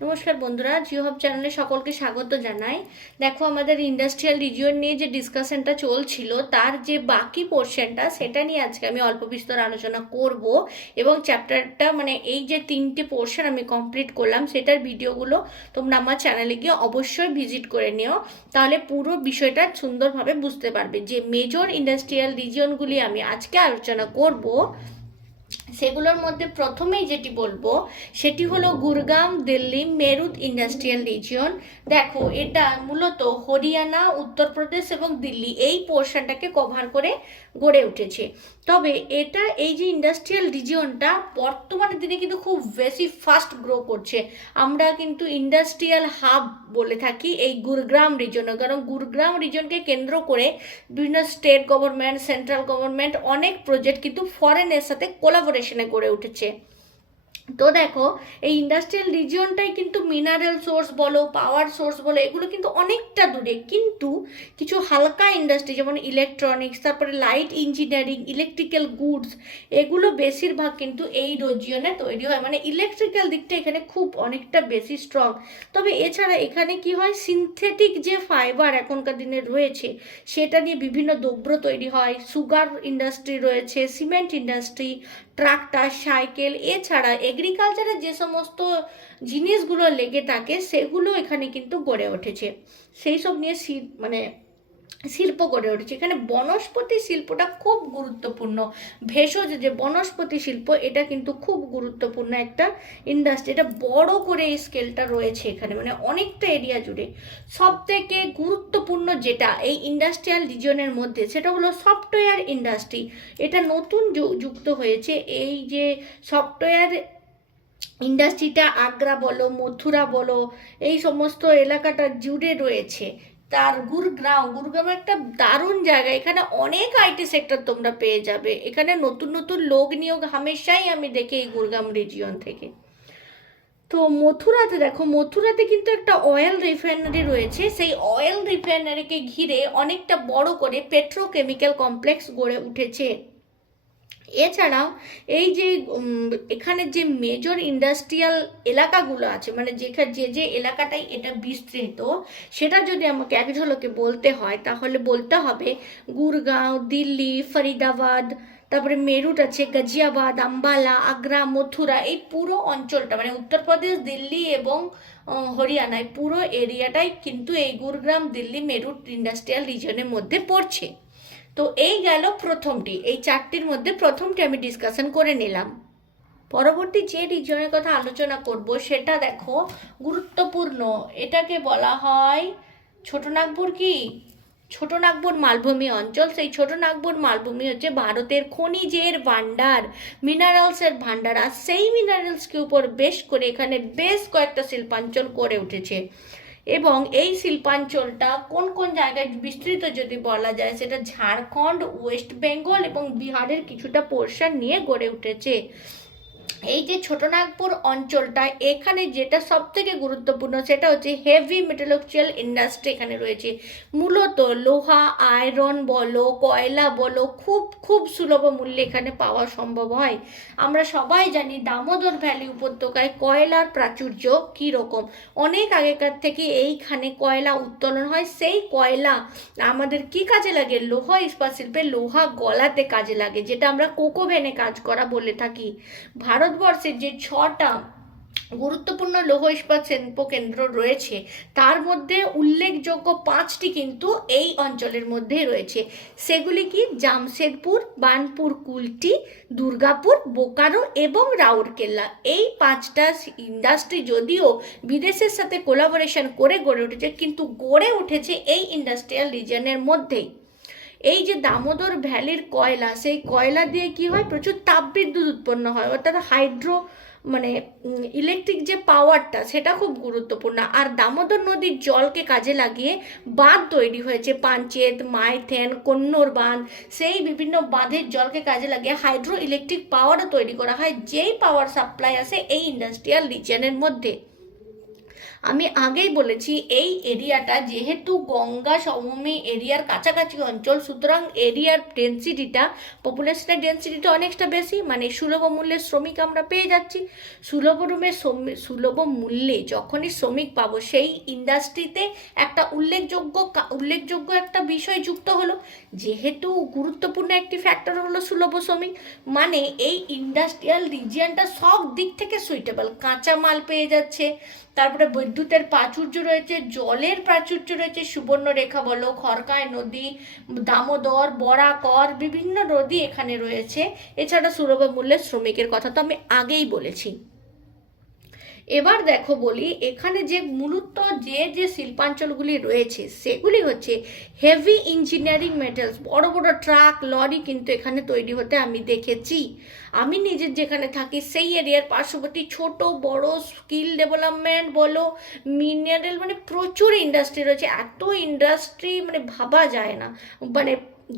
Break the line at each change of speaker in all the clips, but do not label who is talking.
নমস্কার বন্ধুরা, জিও হব চ্যানেলে সকলকে স্বাগত জানাই। দেখো, আমাদের ইন্ডাস্ট্রিয়াল রিজিয়ন নিয়ে যে ডিসকাশনটা চলছিল, তার যে বাকি পোর্শনটা সেটা নিয়ে আজকে আমি অল্প বিস্তর আলোচনা করব এবং চ্যাপ্টারটা মানে এই যে তিনটে পোর্শন আমি কমপ্লিট করলাম, সেটার ভিডিওগুলো তোমরা আমার চ্যানেলে গিয়ে অবশ্যই ভিজিট করে নিও। তাহলে পুরো বিষয়টা সুন্দরভাবে বুঝতে পারবে। যে মেজর ইন্ডাস্ট্রিয়াল রিজিয়নগুলি আমি আজকে আলোচনা করব সেগুলোর মধ্যে প্রথমেই যেটি বলব, সেটি হলো গুরগাম, দিল্লি, মেরুত ইন্ডাস্ট্রিয়াল রিজিয়ন। দেখো, এটা মূলত হরিয়ানা, উত্তরপ্রদেশ এবং দিল্লি এই পোর্শনটাকে কভার করে গড়ে উঠেছে। তবে এটা এই যে ইন্ডাস্ট্রিয়াল রিজিয়নটা বর্তমানে দিনে কিন্তু খুব বেশি ফাস্ট গ্রো করছে। আমরা কিন্তু ইন্ডাস্ট্রিয়াল হাব বলে থাকি এই গুরগ্রাম রিজনে কারণ গুরগ্রাম রিজনকে কেন্দ্র করে বিভিন্ন স্টেট গভর্নমেন্ট সেন্ট্রাল গভর্নমেন্ট অনেক প্রজেক্ট কিন্তু ফরেনের সাথে কোলাবোরেশনে গড়ে উঠেছে। তো দেখো, এই ইন্ডাস্ট্রিয়াল রিজিয়নটাই কিন্তু মিনারেল সোর্স বলো পাওয়ার সোর্স বলো, এগুলো কিন্তু অনেকটা দূরে। কিন্তু কিছু হালকা ইন্ডাস্ট্রি যেমন ইলেকট্রনিক্স তারপরে লাইট ইঞ্জিনিয়ারিং ইলেকট্রিক্যাল গুডস এগুলো বেশিরভাগ কিন্তু এই রিজিয়নে তৈরি হয়। মানে ইলেকট্রিক্যাল দিকটা এখানে খুব অনেকটা বেশি স্ট্রং তবে এছাড়া এখানে কি হয় সিনথেটিক যে ফাইবার এখনকার দিনে রয়েছে, সেটা নিয়ে বিভিন্ন দ্রব্য তৈরি হয়। সুগার ইন্ডাস্ট্রি রয়েছে সিমেন্ট ইন্ডাস্ট্রি ট্রাক্টর, সাইকেল, এছাড়া এগ্রিকালচারের যে সমস্ত জিনিসগুলো লেগে থাকে, সেগুলো এখানে কিন্তু গড়ে উঠেছে। সেই সব নিয়ে মানে শিল্প গড়ে উঠেছে। এখানে বনস্পতি শিল্পটা খুব গুরুত্বপূর্ণ। ভেষজ যে বনস্পতি শিল্প, এটা কিন্তু খুব গুরুত্বপূর্ণ একটা ইন্ডাস্ট্রি এটা বড় করে এই স্কেলটা রয়েছে এখানে মানে অনেকটা এরিয়া জুড়ে। সব থেকে গুরুত্বপূর্ণ যেটা এই ইন্ডাস্ট্রিয়াল রিজনের মধ্যে, সেটা হলো সফটওয়্যার ইন্ডাস্ট্রি এটা নতুন যুক্ত হয়েছে, এই যে সফটওয়্যার ইন্ডাস্ট্রিটা আগ্রা বলো, মথুরা বলো, এই সমস্ত এলাকাটা জুড়ে রয়েছে। তার গুরগ্রাম গুরগ্রাম একটা দারুণ জায়গা। এখানে অনেক আইটি সেক্টর তোমরা পেয়ে যাবে। এখানে নতুন নতুন লোক নিয়োগ হামেশাই আমি দেখি এই গুরগাম রিজিয়ন থেকে। তো মথুরাতে দেখো, মথুরাতে কিন্তু একটা অয়েল রিফাইনারি রয়েছে। সেই অয়েল রিফাইনারিকে ঘিরে অনেকটা বড় করে পেট্রোকেমিক্যাল কমপ্লেক্স গড়ে উঠেছে। এছাড়াও এই যে এখানে যে মেজর ইন্ডাস্ট্রিয়াল এলাকাগুলো আছে মানে যেখানে যে যে এলাকাটাই এটা বিস্তৃত সেটা যদি আমাকে এক ঝলকে বলতে হয় তাহলে বলতে হবে গুরগাঁও দিল্লি ফরিদাবাদ তারপরে মেরুট আছে গাজিয়াবাদ আম্বালা আগ্রা মথুরা এই পুরো অঞ্চলটা মানে উত্তরপ্রদেশ দিল্লি এবং আহ, হরিয়ানা এই পুরো এরিয়াটাই কিন্তু এই গুরগ্রাম দিল্লি মেরুট ইন্ডাস্ট্রিয়াল রিজনের মধ্যে পড়ছে। তো এই গেল প্রথমটি। এই চারটির মধ্যে প্রথমটি আমি ডিসকাশন করে নিলাম। পরবর্তী যে রিজনের কথা আলোচনা করব, সেটা দেখো গুরুত্বপূর্ণ। এটাকে বলা হয় ছোট নাগপুর কি? ছোট নাগপুর মালভূমি অঞ্চল। সেই ছোট নাগপুর মালভূমি হচ্ছে ভারতের খনিজের ভান্ডার মিনারেলসের ভান্ডার আর সেই মিনারেলসকে উপর বেশ করে এখানে বেশ কয়েকটা শিল্পাঞ্চল গড়ে উঠেছে। এবং এই শিল্পাঞ্চলটা কোন কোন জায়গায় বিস্তৃত যদি বলা যায়, সেটা ঝাড়খণ্ড, ওয়েস্ট বেঙ্গল এবং বিহারের কিছুটা পোর্শন নিয়ে গড়ে উঠেছে। এই যে ছোটনাগপুর অঞ্চলটা, এখানে যেটা সব থেকে গুরুত্বপূর্ণ সেটা হচ্ছে হেভি মেটালক্সিয়াল ইন্ডাস্ট্রি এখানে রয়েছে। মূলত লোহা আয়রন বলো, কয়লা বলো, খুব খুব সুলভ মূল্যে এখানে পাওয়া সম্ভব হয়। আমরা সবাই জানি দামোদর ভ্যালি উপত্যকায় কয়লার প্রাচুর্য কী রকম অনেক আগেকার থেকে এইখানে কয়লা উত্তোলন হয়। সেই কয়লা আমাদের কি কাজে লাগে? লোহা ইস্পাত শিল্পে লোহা গলাতে কাজে লাগে, যেটা আমরা কোকো ভেনে কাজ করা বলে থাকি। ভারতবর্ষের যে ছটা গুরুত্বপূর্ণ লৌহ ইস্পাত শিল্প কেন্দ্র রয়েছে, তার মধ্যে উল্লেখযোগ্য পাঁচটি কিন্তু এই অঞ্চলের মধ্যেই রয়েছে। সেগুলি কি? জামশেদপুর বানপুর কুলটি, দুর্গাপুর, বোকারো এবং রাউরকেল্লা। এই পাঁচটা ইন্ডাস্ট্রি যদিও বিদেশের সাথে কোলাবোরেশন করে গড়ে উঠেছে, কিন্তু গড়ে উঠেছে এই ইন্ডাস্ট্রিয়াল রিজনের মধ্যেই। এই যে দামোদর ভ্যালির কয়লা, সেই কয়লা দিয়ে কি হয়? প্রচুর তাপবিদ্যুৎ উৎপন্ন হয়। অর্থাৎ হাইড্রো মানে ইলেকট্রিক যে পাওয়ারটা সেটা খুব গুরুত্বপূর্ণ। আর দামোদর নদীর জলকে কাজে লাগিয়ে বাঁধ তৈরি হয়েছে। পাঞ্চেত মাইথেন কন্নর বাঁধ, সেই বিভিন্ন বাঁধের জলকে কাজে লাগিয়ে হাইড্রো ইলেকট্রিক পাওয়ারও তৈরি করা হয়। যেই পাওয়ার সাপ্লাই আসে এই ইন্ডাস্ট্রিয়াল রিজনের মধ্যে। আমি আগেই বলেছি, এই এরিয়াটা যেহেতু গঙ্গা সমভূমি এরিয়ার কাছাকাছি অঞ্চল, সুতরাং এরিয়ার ডেন্সিটিটা পপুলেশনের ডেন্সিটিটা অনেকটা বেশি মানে সুলভ মূল্যে শ্রমিক আমরা পেয়ে যাচ্ছি। সুলভ রুমে সুলভ মূল্যে যখনই শ্রমিক পাবো, সেই ইন্ডাস্ট্রিতে একটা উল্লেখযোগ্য উল্লেখযোগ্য একটা বিষয় যুক্ত হলো, যেহেতু গুরুত্বপূর্ণ একটি ফ্যাক্টর হলো সুলভ শ্রমিক মানে এই ইন্ডাস্ট্রিয়াল রিজিয়নটা সব দিক থেকে সুইটেবল কাঁচা মাল পেয়ে যাচ্ছে তারপরে বিদ্যুতের প্রাচুর্য রয়েছে, জলের প্রাচুর্য রয়েছে, সুবর্ণরেখা বলো খরকায় নদী, দামোদর বরাকর বিভিন্ন নদী এখানে রয়েছে। এছাড়া সুলভ মূল্যের শ্রমিকের কথা তো আমি আগেই বলেছি। এবার দেখো বলি, এখানে যে মূলত যে যে শিল্পাঞ্চলগুলি রয়েছে, সেগুলি হচ্ছে হেভি ইঞ্জিনিয়ারিং মেটেরিয়ালস বড় বড় ট্রাক লরি কিন্তু এখানে তৈরি হতে আমি দেখেছি। আমি নিজের যেখানে থাকি, সেই এরিয়ার পার্শ্ববর্তী ছোট, বড় স্কিল ডেভেলপমেন্ট বলো মিনারেল মানে প্রচুর ইন্ডাস্ট্রি রয়েছে। এত ইন্ডাস্ট্রি মানে ভাবা যায় না। মানে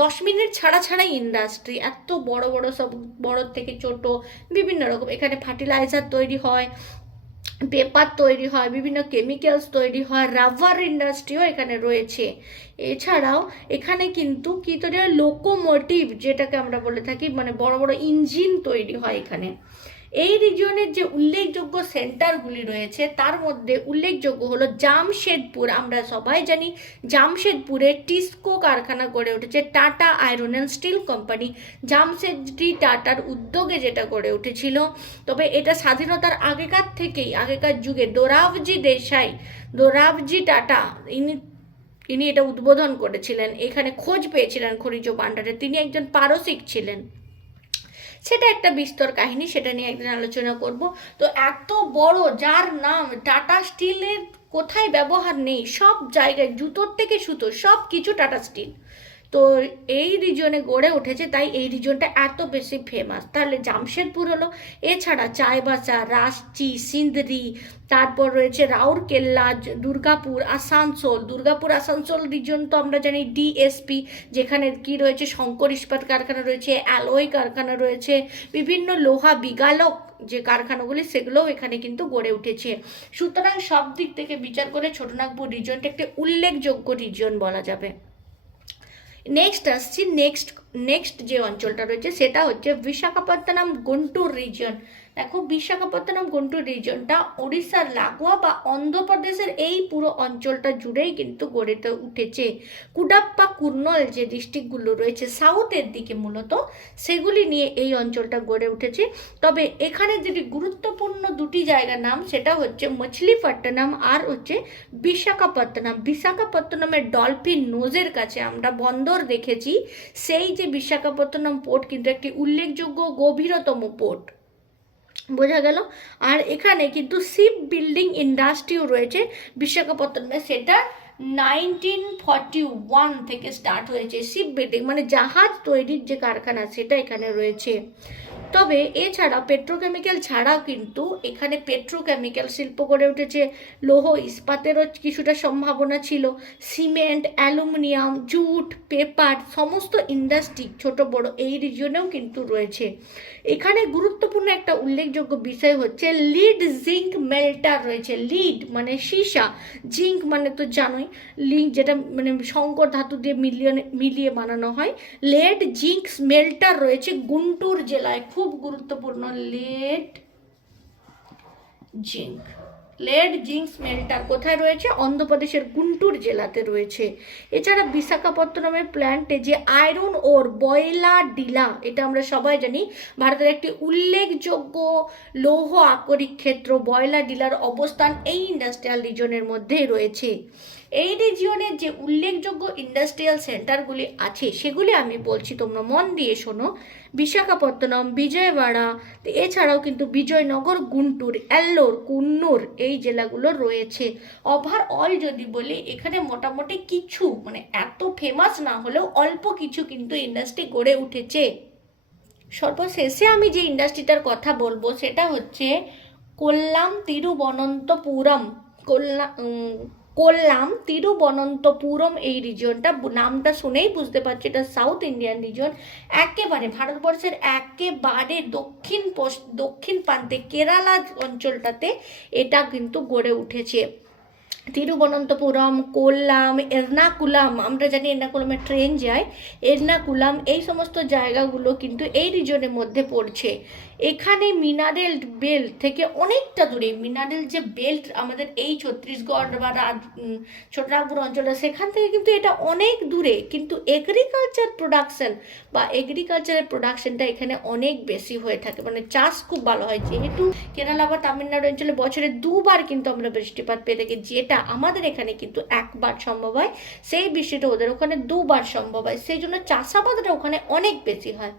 দশ মিনিট ছাড়া ছাড়াই ইন্ডাস্ট্রি এত বড় বড় সব, বড় থেকে ছোট, বিভিন্ন রকম। এখানে ফার্টিলাইজার তৈরি হয় পেপার তৈরি হয়, বিভিন্ন কেমিক্যালস তৈরি হয় রাবার ইন্ডাস্ট্রিও এখানে রয়েছে। এছাড়াও এখানে কিন্তু কি তৈরি হয় লোকোমোটিভ যেটাকে আমরা বলে থাকি মানে বড় বড় ইঞ্জিন তৈরি হয় এখানে। এই রিজিয়নের যে উল্লেখযোগ্য সেন্টারগুলি রয়েছে, তার মধ্যে উল্লেখযোগ্য হলো জামশেদপুর। আমরা সবাই জানি জামশেদপুরে টিস্কো কারখানা গড়ে উঠেছে Tata iron and steel company. Jamshedji টাটার উদ্যোগে যেটা গড়ে উঠেছিল। তবে এটা স্বাধীনতার আগেকার থেকেই, আগেকার যুগে দোরাবজি দেশাই, দোরাবজি টাটা, ইনি ইনি এটা উদ্বোধন করেছিলেন। এখানে খোঁজ পেয়েছিলেন খনিজ ভাণ্ডারে। তিনি একজন পারসিক ছিলেন। সেটা একটা বিস্তর কাহিনী, সেটা নিয়ে একদিন আলোচনা করব। তো এত বড়, যার নাম টাটা স্টিলের কোথায় ব্যবহার নেই, সব জায়গায় জুতোর থেকে সুতো, সব কিছু টাটা স্টিল তো এই রিজনে গড়ে উঠেছে, তাই এই রিজনটা এত বেশি ফেমাস তাহলে জামশেদপুর হলো, এছাড়া চাইবাসা রাঁচি, সিন্দ্রি, তারপর রয়েছে রাউরকেল্লা, দুর্গাপুর, আসানসোল। দুর্গাপুর, আসানসোল রিজন তো আমরা জানি ডিএসপি যেখানে কি রয়েছে, শঙ্কর ইস্পাত কারখানা রয়েছে, অ্যালয় কারখানা রয়েছে, বিভিন্ন লোহা বিগালক যে কারখানাগুলি, সেগুলোও এখানে কিন্তু গড়ে উঠেছে। সুতরাং সব দিক থেকে বিচার করে ছোটনাগপুর রিজনটা একটি উল্লেখযোগ্য রিজন বলা যাবে। নেক্সট আসছি নেক্সট নেক্সট যে অঞ্চলটা রয়েছে সেটা হচ্ছে বিশাখাপত্তনম গুন্টুর রিজন দেখো, বিশাখাপত্তনম গুন্টুর রিজনটা ওড়িশার লাগোয়া বা অন্ধ্রপ্রদেশের এই পুরো অঞ্চলটা জুড়েই কিন্তু গড়ে উঠেছে। কুডাপ্পা কুর্নল যে ডিস্ট্রিক্টগুলো রয়েছে সাউথের দিকে মূলত, সেগুলি নিয়ে এই অঞ্চলটা গড়ে উঠেছে। তবে এখানে যেটি গুরুত্বপূর্ণ দুটি জায়গার নাম, সেটা হচ্ছে মছলিপট্টনম আর হচ্ছে বিশাখাপত্তনম। বিশাখাপত্তনমের ডলফিন নোজের কাছে আমরা বন্দর দেখেছি। সেই যে বিশাখাপত্তনম পোর্ট কিন্তু একটি উল্লেখযোগ্য গভীরতম পোর্ট। বোঝা গেল। আর এখানে কিন্তু শিপ বিল্ডিং ইন্ডাস্ট্রিও রয়েছে বিশাখাপত্তনমে সেটা নাইনটিন ফর্টি ওয়ান থেকে স্টার্ট হয়েছে শিপ বিল্ডিং মানে জাহাজ তৈরির যে কারখানা, সেটা এখানে রয়েছে। তবে এছাড়া পেট্রোকেমিক্যাল ছাড়াও কিন্তু এখানে পেট্রোকেমিক্যাল শিল্প গড়ে উঠেছে। লৌহ ইস্পাতেরও কিছুটা সম্ভাবনা ছিল। সিমেন্ট অ্যালুমিনিয়াম জুট পেপার সমস্ত ইন্ডাস্ট্রি ছোট, বড় এই রিজনেও কিন্তু রয়েছে। এখানে গুরুত্বপূর্ণ একটা উল্লেখযোগ্য বিষয় হচ্ছে লিড জিঙ্ক মেল্টার রয়েছে। লিড মানে সীসা জিঙ্ক মানে তো জানোই লিঙ্ক যেটা মানে শঙ্কর ধাতু দিয়ে মিলিয়ে মিলিয়ে বানানো হয়। লেড জিঙ্ক মেল্টার রয়েছে গুন্টুর জেলায়। খুব গুরুত্বপূর্ণ lead zinc. Lead zinc smelter কোথায় রয়েছে? অন্ধ্রপ্রদেশের গুন্টুর জেলাতে রয়েছে। এছাড়া বিশাখাপত্তনমের প্ল্যান্টে যে আয়রন ওর, বয়লা ডিলা, এটা আমরা সবাই জানি, ভারতের একটি উল্লেখযোগ্য লৌহ আকরিক ক্ষেত্র, বয়লা ডিলার অবস্থান এই ইন্ডাস্ট্রিয়াল রিজনের মধ্যেই রয়েছে। এই রিজিয়নের যে উল্লেখযোগ্য ইন্ডাস্ট্রিয়াল সেন্টারগুলি আছে, সেগুলি আমি বলছি, তোমরা মন দিয়ে শোনো। বিশাখাপত্তনম, বিজয়ওয়াড়া, এছাড়াও কিন্তু বিজয়নগর, গুন্টুর, এল্লোর, কুন্নুর এই জেলাগুলো রয়েছে। ওভারঅল যদি বলি, এখানে মোটামুটি কিছু মানে এত ফেমাস না হলেও অল্প কিছু কিন্তু ইন্ডাস্ট্রি গড়ে উঠেছে। সর্বশেষে আমি যে ইন্ডাস্ট্রিটার কথা বলব, সেটা হচ্ছে কোল্লাম তিরুবনন্তপুরম। কোল্লা কোল্লাম তিরুবনন্তপুরম এই রিজিয়নটা নামটা শুনেই বুঝতে পারছি এটা সাউথ ইন্ডিয়ান রিজন একেবারে ভারতবর্ষের একেবারে দক্ষিণ দক্ষিণ প্রান্তে কেরালা অঞ্চলটাতে এটা কিন্তু গড়ে উঠেছে তিরুবনন্তপুরম কোল্লাম এর্নাকুলাম আমরা জানি এর্নাকুলামে ট্রেন যায়। এর্নাকুলাম এই সমস্ত জায়গাগুলো কিন্তু এই রিজনের মধ্যে পড়ছে। এখানে মিনারেল বেল্ট থেকে অনেকটা দূরে মিনারেল যে বেল্ট আমাদের এই ছত্তিশগড় বা রাজ- উম, ছোটনাগপুর অঞ্চলে সেখান থেকে কিন্তু এটা অনেক দূরে। কিন্তু এগ্রিকালচার প্রোডাকশন বা এগ্রিকালচারের প্রোডাকশনটা এখানে অনেক বেশি হয়ে থাকে। মানে চাষ খুব ভালো হয়। যেহেতু কেরালা বা তামিলনাড়ু অঞ্চলে বছরে দুবার কিন্তু আমরা বৃষ্টিপাত পেয়ে থাকি যেটা আমাদের এখানে কিন্তু একবার সম্ভব হয়। সেই বৃষ্টিটা ওদের ওখানে দুবার সম্ভব হয়। সেই জন্য চাষাবাদটা ওখানে অনেক বেশি হয়।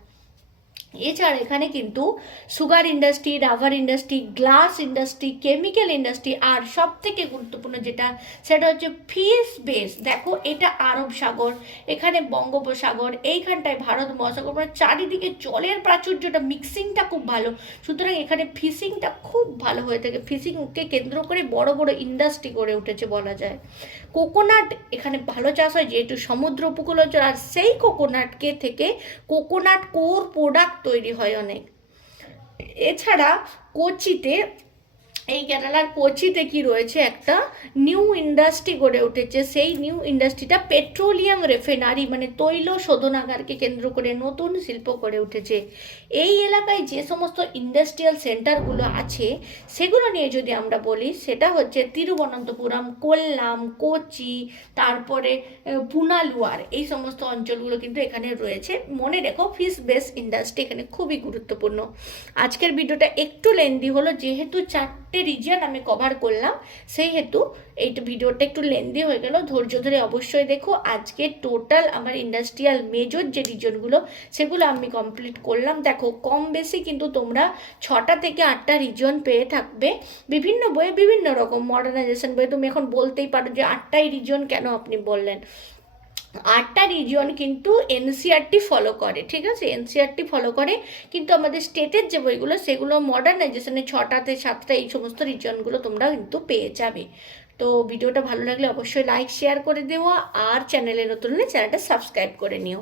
এছাড়া এখানে কিন্তু sugar industry, rubber industry, glass industry, chemical industry আর সব থেকে গুরুত্বপূর্ণ যেটা, সেটা হচ্ছে ফিস বেস। দেখো, এটা আরব সাগর, এখানে বঙ্গোপসাগর, এইখানটায় ভারত মহাসাগর মানে চারিদিকে জলের প্রাচুর্যটা, মিক্সিংটা খুব ভালো। সুতরাং এখানে ফিশিংটা খুব ভালো হয়ে থাকে। ফিশিংকে কেন্দ্র করে বড় বড় ইন্ডাস্ট্রি গড়ে উঠেছে বলা যায়। কোকোনাট এখানে ভালো চাষ হয়, যেহেতু সমুদ্র উপকূল অঞ্চল আর সেই কোকোনাটকে থেকে কোকোনাট কোর প্রোডাক্ট তৈরি হয় অনেক। এছাড়া কোচিতে এই কেরালার কোচিতে কি রয়েছে একটা নিউ ইন্ডাস্ট্রি গড়ে উঠেছে, সেই নিউ ইন্ডাস্ট্রিটা পেট্রোলিয়াম রেফিনারি মানে তৈল শোধনাগারকে কেন্দ্র করে নতুন শিল্প গড়ে উঠেছে। এই এলাকায় যে সমস্ত ইন্ডাস্ট্রিয়াল সেন্টারগুলো আছে, সেগুলো নিয়ে যদি আমরা বলি, সেটা হচ্ছে তিরুবনন্তপুরম, কোল্লাম, কোচি, তারপরে পুনালুয়ার, এই সমস্ত অঞ্চলগুলো কিন্তু এখানে রয়েছে। মনে রেখো ফিস বেস ইন্ডাস্ট্রি এখানে খুবই গুরুত্বপূর্ণ। আজকের ভিডিওটা একটু লেন্দি হলো, যেহেতু চারটে রিজিয়ন আমি কভার করলাম। সেই হেতু এই ভিডিওটা একটু লেন্দি হয়ে গেল। ধৈর্য ধরে অবশ্যই দেখো, আজকে টোটাল আমার ইন্ডাস্ট্রিয়াল মেজর যে রিজনগুলো সেগুলো আমি কমপ্লিট করলাম। দেখো, কম বেশি কিন্তু তোমরা ছটা থেকে আটটা রিজন পেয়ে থাকবে। বিভিন্ন বইয়ে বিভিন্ন রকম মডার্নাইজেশন বইয়ে তুমি এখন বলতেই পারো যে আটটাই রিজন কেন আপনি বললেন। আটটা রিজিয়ন কিন্তু এনসিআরটি ফলো করে, ঠিক আছে? এনসিআরটি ফলো করে, কিন্তু আমাদের স্টেটের যে বইগুলো, সেগুলো মডার্নাইজেশনে ছটাতে সাতটা এই সমস্ত রিজিয়নগুলো তোমরা কিন্তু পেয়ে যাবে। তো ভিডিওটা ভালো লাগলে অবশ্যই লাইক শেয়ার করে দেওয়া আর চ্যানেলে নতুন হলে চ্যানেলটা সাবস্ক্রাইব করে নিও।